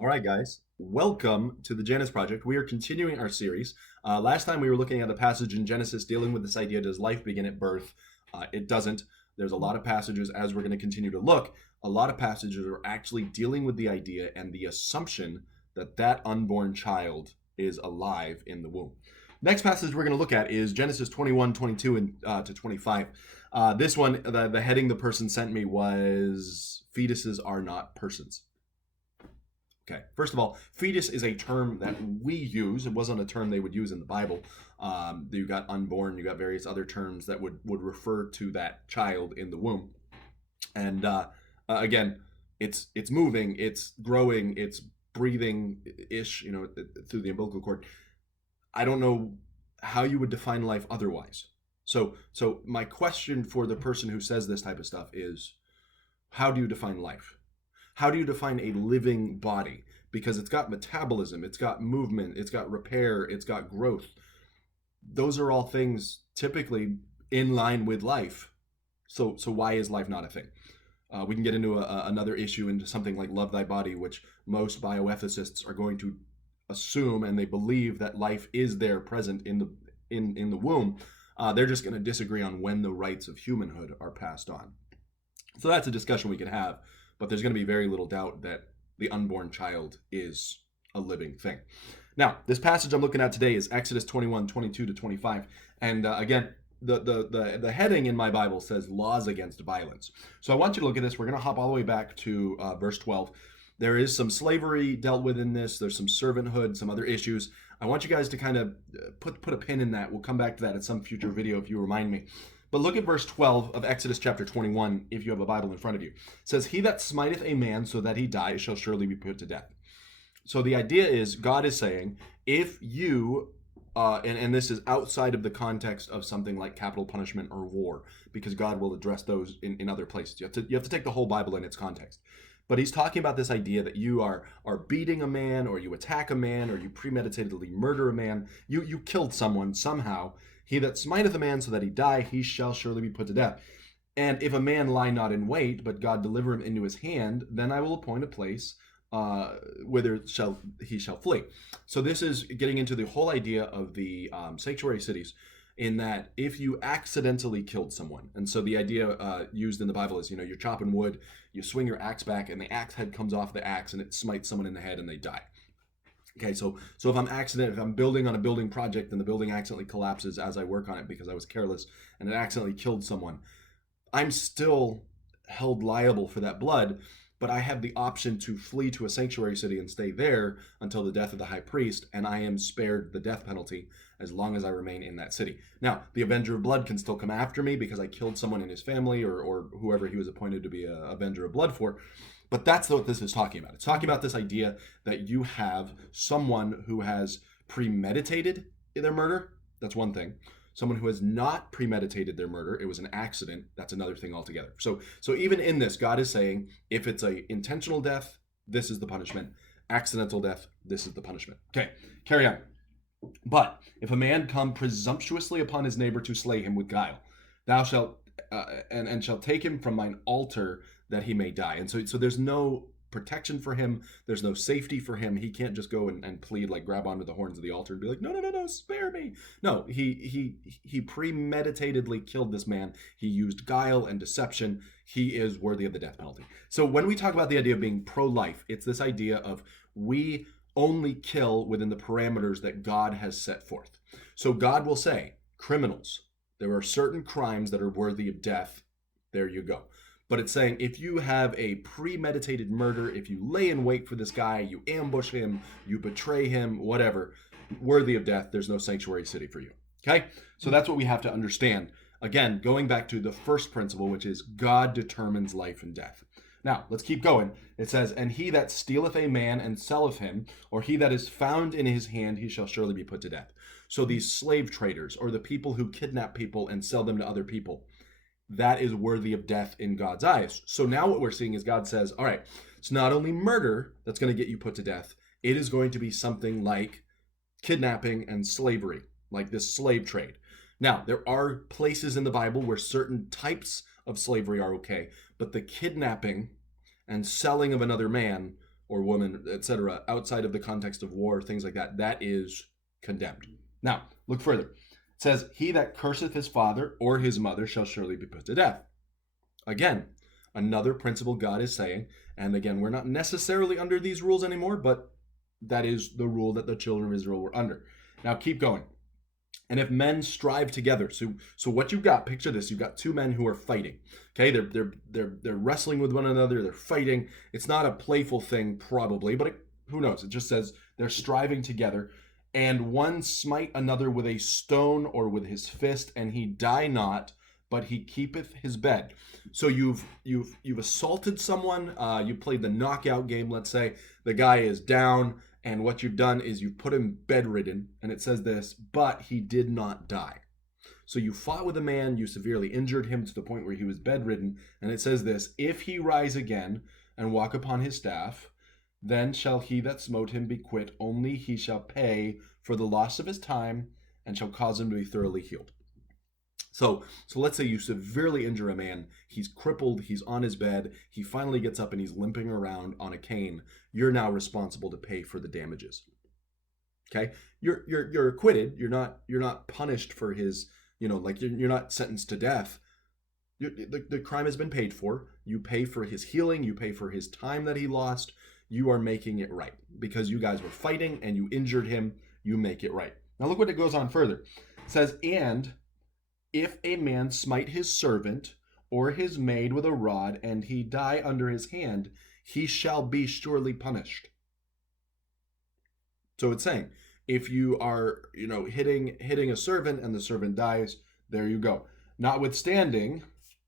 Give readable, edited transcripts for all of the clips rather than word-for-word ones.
All right, guys, welcome to the Genesis Project. We are continuing our series. Last time we were looking at a passage in Genesis dealing with this idea, does life begin at birth? It doesn't. There's a lot of passages, as we're going to continue to look, a lot of passages are actually dealing with the idea and the assumption that that unborn child is alive in the womb. Next passage we're going to look at is Genesis 21, 22, and to 25. This one, the heading the person sent me was Fetuses Are Not Persons. Okay, first of all, fetus is a term that we use. It wasn't a term they would use in the Bible. You got unborn, you got various other terms that would refer to that child in the womb. And again, it's moving, it's growing, it's breathing ish, through the umbilical cord. I don't know how you would define life otherwise. So my question for the person who says this type of stuff is, how do you define life? How do you define a living body? Because it's got metabolism, it's got movement, it's got repair, it's got growth. Those are all things typically in line with life. So why is life not a thing? We can get into another issue, into something like love thy body, which most bioethicists are going to assume, and they believe that life is there present in the womb. They're just going to disagree on when the rights of humanhood are passed on. So that's a discussion we can have. But there's going to be very little doubt that the unborn child is a living thing. Now, this passage I'm looking at today is Exodus 21, 22 to 25. And again, the heading in my Bible says laws against violence. So I want you to look at this. We're going to hop all the way back to verse 12. There is some slavery dealt with in this. There's some servanthood, some other issues. I want you guys to kind of put a pin in that. We'll come back to that at some future video if you remind me. But look at verse 12 of Exodus chapter 21, if you have a Bible in front of you. It says, "He that smiteth a man so that he die shall surely be put to death." So the idea is, God is saying, if you, and this is outside of the context of something like capital punishment or war, because God will address those in other places. You have to take the whole Bible in its context. But he's talking about this idea that you are beating a man, or you attack a man, or you premeditatedly murder a man. You killed someone somehow. He that smiteth a man so that he die, he shall surely be put to death. And if a man lie not in wait, but God deliver him into his hand, then I will appoint a place whither he shall flee. So this is getting into the whole idea of the sanctuary cities, in that if you accidentally killed someone, and so the idea used in the Bible is, you're chopping wood, you swing your axe back, and the axe head comes off the axe, and it smites someone in the head, and they die. Okay, so if I'm building on a building project and the building accidentally collapses as I work on it because I was careless and it accidentally killed someone, I'm still held liable for that blood, but I have the option to flee to a sanctuary city and stay there until the death of the high priest, and I am spared the death penalty as long as I remain in that city. Now, the Avenger of Blood can still come after me because I killed someone in his family or whoever he was appointed to be a Avenger of Blood for. But that's what this is talking about. It's talking about this idea that you have someone who has premeditated their murder. That's one thing. Someone who has not premeditated their murder, it was an accident, that's another thing altogether. So even in this, God is saying, if it's an intentional death, this is the punishment. Accidental death, this is the punishment. Okay, carry on. "But if a man come presumptuously upon his neighbor to slay him with guile, thou shalt and shall take him from mine altar that he may die." And so there's no protection for him. There's no safety for him. He can't just go and plead, like grab onto the horns of the altar and be like, no, spare me. No, he premeditatedly killed this man. He used guile and deception. He is worthy of the death penalty. So when we talk about the idea of being pro-life, it's this idea of we only kill within the parameters that God has set forth. So God will say, criminals, there are certain crimes that are worthy of death. There you go. But it's saying if you have a premeditated murder, if you lay in wait for this guy, you ambush him, you betray him, whatever, worthy of death, there's no sanctuary city for you. Okay? So that's what we have to understand. Again, going back to the first principle, which is God determines life and death. Now, let's keep going. It says, "And he that stealeth a man and selleth him, or he that is found in his hand, he shall surely be put to death." So these slave traders, or the people who kidnap people and sell them to other people, that is worthy of death in God's eyes. So now what we're seeing is God says, all right, it's not only murder that's going to get you put to death, it is going to be something like kidnapping and slavery, like this slave trade. Now, there are places in the Bible where certain types of slavery are okay, but the kidnapping and selling of another man or woman, etc., outside of the context of war, things like that, that is condemned. Now, look further. It says, he that curseth his father or his mother shall surely be put to death. Again, another principle God is saying, and again, we're not necessarily under these rules anymore, but that is the rule that the children of Israel were under. Now, keep going. And if men strive together, so what you've got, picture this: you've got two men who are fighting. Okay, they're wrestling with one another, they're fighting. It's not a playful thing, probably, but who knows? It just says they're striving together, and one smite another with a stone or with his fist, and he die not, but he keepeth his bed. So you've assaulted someone. You played the knockout game. Let's say the guy is down. And what you've done is you've put him bedridden, and it says this, but he did not die. So you fought with a man, you severely injured him to the point where he was bedridden, and it says this, if he rise again and walk upon his staff, then shall he that smote him be quit, only he shall pay for the loss of his time, and shall cause him to be thoroughly healed. So let's say you severely injure a man, he's crippled, he's on his bed, he finally gets up and he's limping around on a cane. You're now responsible to pay for the damages. Okay? You're acquitted. You're not punished for his, like you're not sentenced to death. The crime has been paid for. You pay for his healing, you pay for his time that he lost. You are making it right. Because you guys were fighting and you injured him, you make it right. Now look what it goes on further. It says, and if a man smite his servant or his maid with a rod, and he die under his hand, he shall be surely punished. So it's saying, if you are, hitting a servant and the servant dies, there you go. Notwithstanding,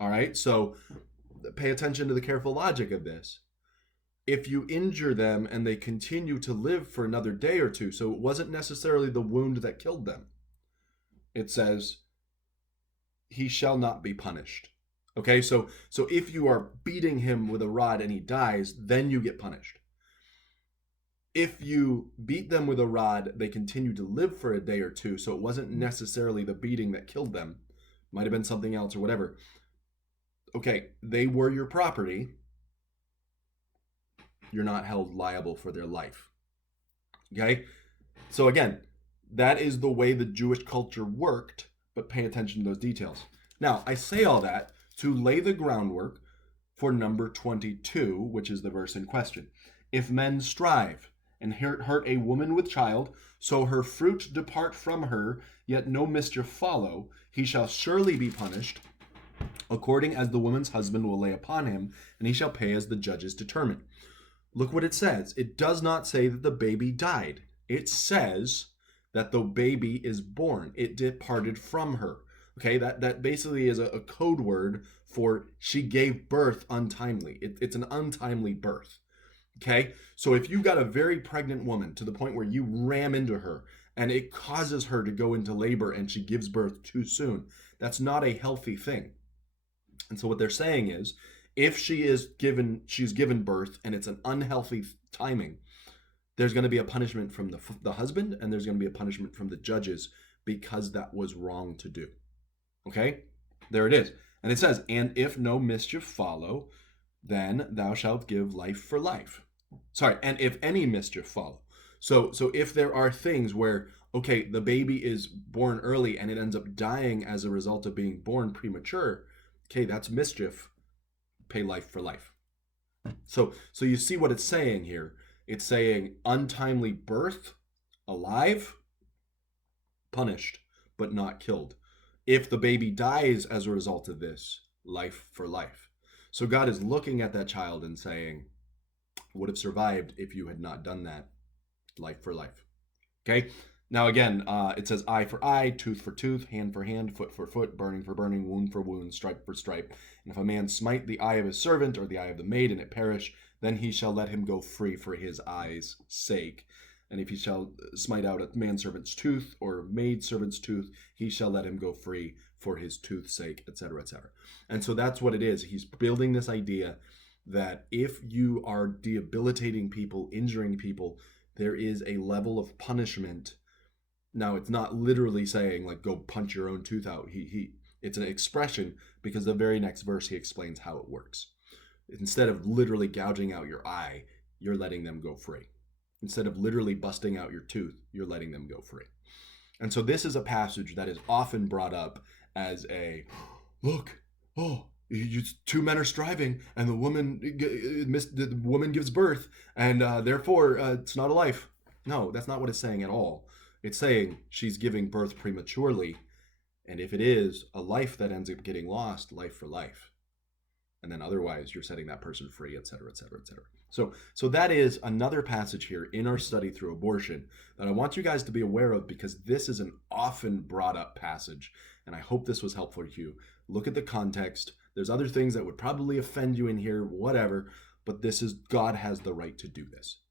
all right, so pay attention to the careful logic of this. If you injure them and they continue to live for another day or two, so it wasn't necessarily the wound that killed them. It says, he shall not be punished. Okay, so if you are beating him with a rod and he dies, then you get punished. If you beat them with a rod, they continue to live for a day or two, so it wasn't necessarily the beating that killed them. Might have been something else or whatever. Okay, they were your property. You're not held liable for their life. Okay, so again, that is the way the Jewish culture worked, but pay attention to those details. Now, I say all that to lay the groundwork for number 22, which is the verse in question. If men strive and hurt a woman with child, so her fruit depart from her, yet no mischief follow, he shall surely be punished, according as the woman's husband will lay upon him, and he shall pay as the judges determine. Look what it says. It does not say that the baby died. It says that the baby is born. It departed from her. Okay, that basically is a code word for she gave birth untimely. It's an untimely birth. Okay, so if you've got a very pregnant woman to the point where you ram into her and it causes her to go into labor and she gives birth too soon, that's not a healthy thing. And so what they're saying is, if she's given birth and it's an unhealthy timing, there's going to be a punishment from the husband, and there's going to be a punishment from the judges, because that was wrong to do. Okay, there it is. And it says, and if no mischief follow, then thou shalt give life for life. Sorry, and if any mischief follow. So if there are things where, okay, the baby is born early and it ends up dying as a result of being born premature, okay, that's mischief. Pay life for life. So you see what it's saying here. It's saying untimely birth, alive, punished, but not killed. If the baby dies as a result of this, life for life. So God is looking at that child and saying, would have survived if you had not done that. Life for life. Okay? Now again, it says eye for eye, tooth for tooth, hand for hand, foot for foot, burning for burning, wound for wound, stripe for stripe. And if a man smite the eye of his servant or the eye of the maid, and it perish, then he shall let him go free for his eye's sake. And if he shall smite out a manservant's tooth or maidservant's tooth, he shall let him go free for his tooth's sake, etc., etc. And so that's what it is. He's building this idea that if you are debilitating people, injuring people, there is a level of punishment. Now, it's not literally saying, like, go punch your own tooth out. It's an expression, because the very next verse he explains how it works. Instead of literally gouging out your eye, you're letting them go free. Instead of literally busting out your tooth, you're letting them go free. And so this is a passage that is often brought up as a, look, oh, two men are striving, and the woman gives birth, and therefore it's not a life. No, that's not what it's saying at all. It's saying she's giving birth prematurely, and if it is a life that ends up getting lost, life for life. And then otherwise you're setting that person free, et cetera, et cetera, et cetera. So that is another passage here in our study through abortion that I want you guys to be aware of, because this is an often brought up passage, and I hope this was helpful to you. Look at the context. There's other things that would probably offend you in here, whatever, but this is, God has the right to do this.